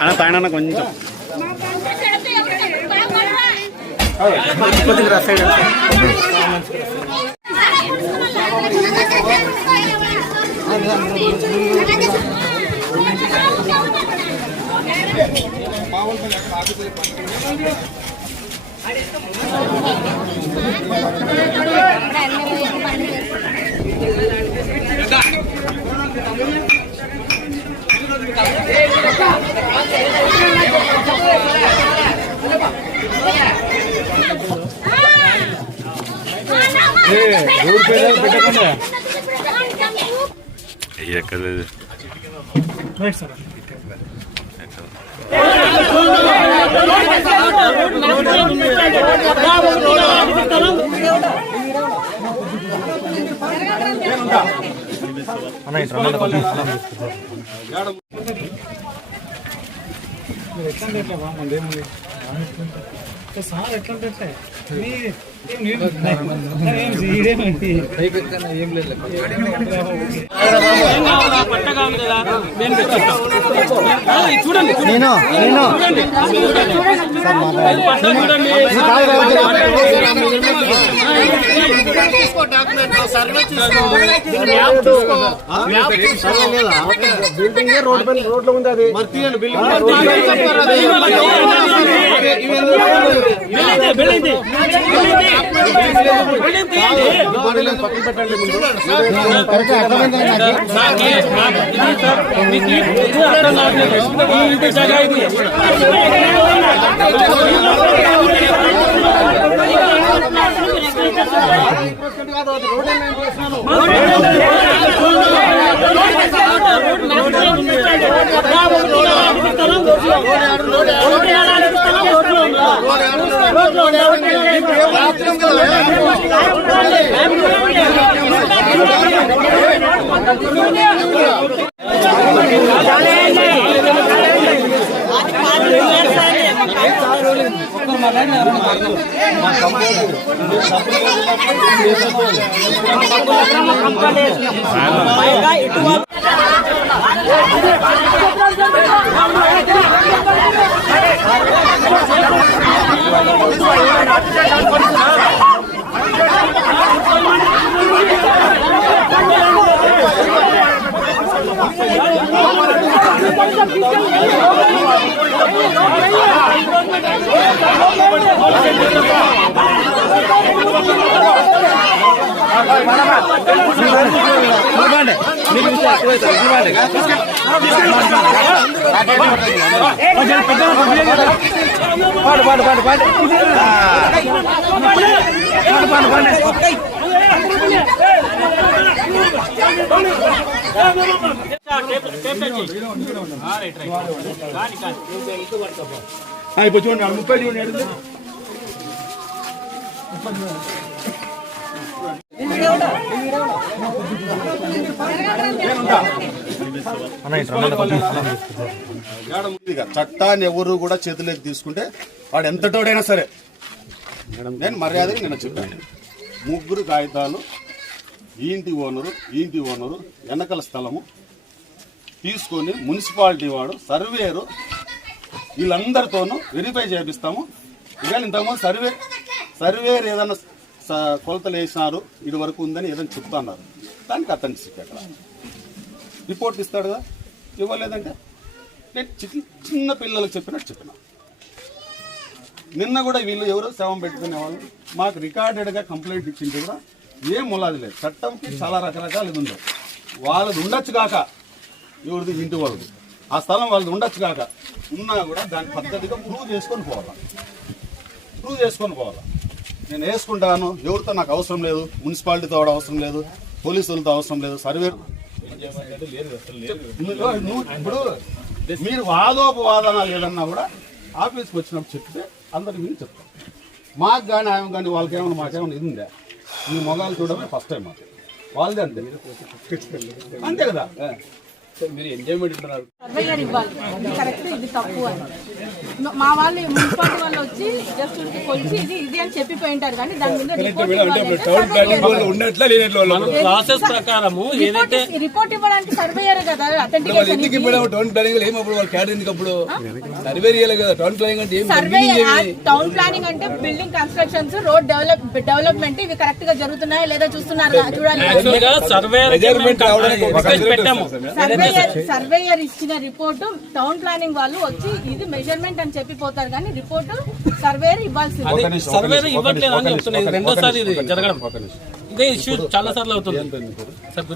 అన్న తాయన కొంచెం సార్ ఎట్లంటే చూడండి బిల్డింగ్ రోడ్లో ఉంది అది చూడండి 30 చూడండి చట్టాన్ని ఎవరు కూడా చేతిలోకి తీసుకుంటే వాడు ఎంతటోడైనా సరే నేను మర్యాదగా నేను చెప్పాను. 3 కాగితాలు ఈ ఇంటి ఓనరు వెనకల స్థలము తీసుకొని మున్సిపాలిటీ వాడు సర్వేరు వీళ్ళందరితోనూ వెరిఫై చేపిస్తాము. ఇక ఇంతకుముందు సర్వేరు ఏదైనా కొలతలు వేసినారు ఇది వరకు ఉందని ఏదైనా చెప్తున్నారు, దానికి అథెంటిసిటీ అక్కడ రిపోర్ట్ ఇస్తాడు కదా. ఇవ్వలేదంటే నేను చిన్న పిల్లలకు చెప్పినట్టు చెప్పిన. నిన్న కూడా వీళ్ళు ఎవరు శవం పెట్టుకునే వాళ్ళు మాకు రికార్డెడ్గా కంప్లైంట్ ఇచ్చింది కూడా ఏం ములాది లేదు. చట్టంకి చాలా రకరకాలు ఇది ఉండవు. వాళ్ళది ఉండొచ్చు కాక ఎవరిది ఇంటి వాళ్ళది ఆ స్థలం వాళ్ళది ఉండొచ్చు కాక ఉన్నా కూడా దాని పద్ధతిగా ప్రూవ్ చేసుకొని పోవాలా. నేను వేసుకుంటాను, ఎవరితో నాకు అవసరం లేదు, మున్సిపాలిటీతో అవసరం లేదు, పోలీసులతో అవసరం లేదు, సర్వే ఇప్పుడు మీరు వాదోపవాదనాలు ఏదన్నా కూడా ఆఫీస్కి వచ్చినప్పుడు చెప్తే అందరికి మీరు చెప్తాం. మాకు కానీ ఆమె కానీ వాళ్ళకేమైనా మాకేమైనా ఇది ఉందా? మీ మొగాలు చూడమే ఫస్ట్ టైం మాకు వాళ్ళదే అంతే కదా. మీరు ఎంజాయ్మెంట్ ఇవ్వాలి, కరెక్ట్, ఇది తప్పు అని మా వాళ్ళు మున్సిపాలిటీ వాళ్ళు వచ్చి జస్ట్ కొలిచి ఇది అని చెప్పిపోయి ఉంటారు కానీ దాని మీద ప్రాసెస్ ప్రకారము ఏదైతే రిపోర్ట్ ఇవ్వడానికి సర్వేయర్ కదా అథెంటికేషన్ టౌన్ ప్లానింగ్ అంటే బిల్డింగ్ కన్స్ట్రక్షన్స్ రోడ్ డెవలప్మెంట్ ఇవి కరెక్ట్ గా జరుగుతున్నాయా లేదా చూస్తున్నారు చూడాలి. సర్వేయర్ ఇచ్చిన రిపోర్టు టౌన్ ప్లానింగ్ వాళ్ళు వచ్చి ఇది మెజర్మెంట్ అని చెప్పిపోతారు కానీ రిపోర్టు సర్వేయర్ ఇవ్వాల్సింది. సర్వేర్ ఇవ్వట్లేదు అని చెప్తున్నాయి. రెండోసారి ఇది జరగడం ఇదే ఇష్యూ చాలా సార్లు అవుతుంది సార్.